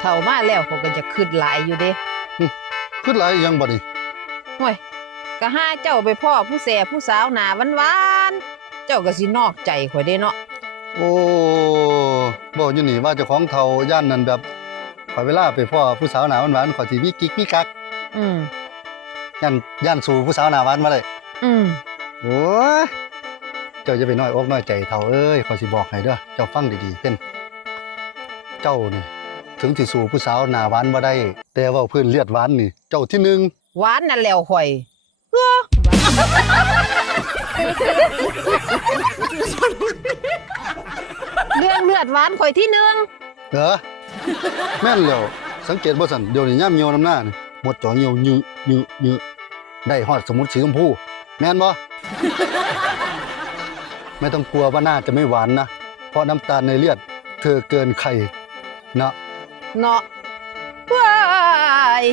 เฒ่ามาแล้วเขาก็จะคิดหลายอยู่เด้คิดหลายยังบ่นี่ห่วยก็หาเจ้าไปพ่อผู้แสผู้สาวหน้าหวานๆเจ้าก็สินอกใจข่อยเด้เนาะโอ้บอกอยู่นี่ว่าเจ้าของเฒ่าย่านนั้นแบบขอยเวลาไปพ่อผู้สาวหน้าหวานๆขอยสิมีกิ๊กมีกักอืมย่านสู่ผู้สาวหน้าหวานมาได้อืมโอ้ยเจ้าจะไปน้อยอกน้อยใจเฒ่าเอ้ยขอยสิบอกให้เด้อเจ้าฟังดีๆเพิ่นเจ้านี่ถึงสิสู่ผู้สาวหน้าหวานบ่ได้แต่ว่าเพิ่นเลือดหวานนี่เจ้าที่หนึ่งหวานนั่นแล้วข่อยเรื่องเลือดหวานข่อยที่หนึ่งเหรอแม่นแล้วสังเกตบ่ซั่นเดี๋ยวนี้ยามเหี่ยวน้ำหน้านี่หมดจ่อเหี่ยวยื้อได้ฮอดสมุดสีชมพูแม่นบ่ ไม่ต้องกลัวว่าหน้าจะไม่หวานนะเพราะน้ำตาลในเลือดเธอเกินไข่เนาะว้าย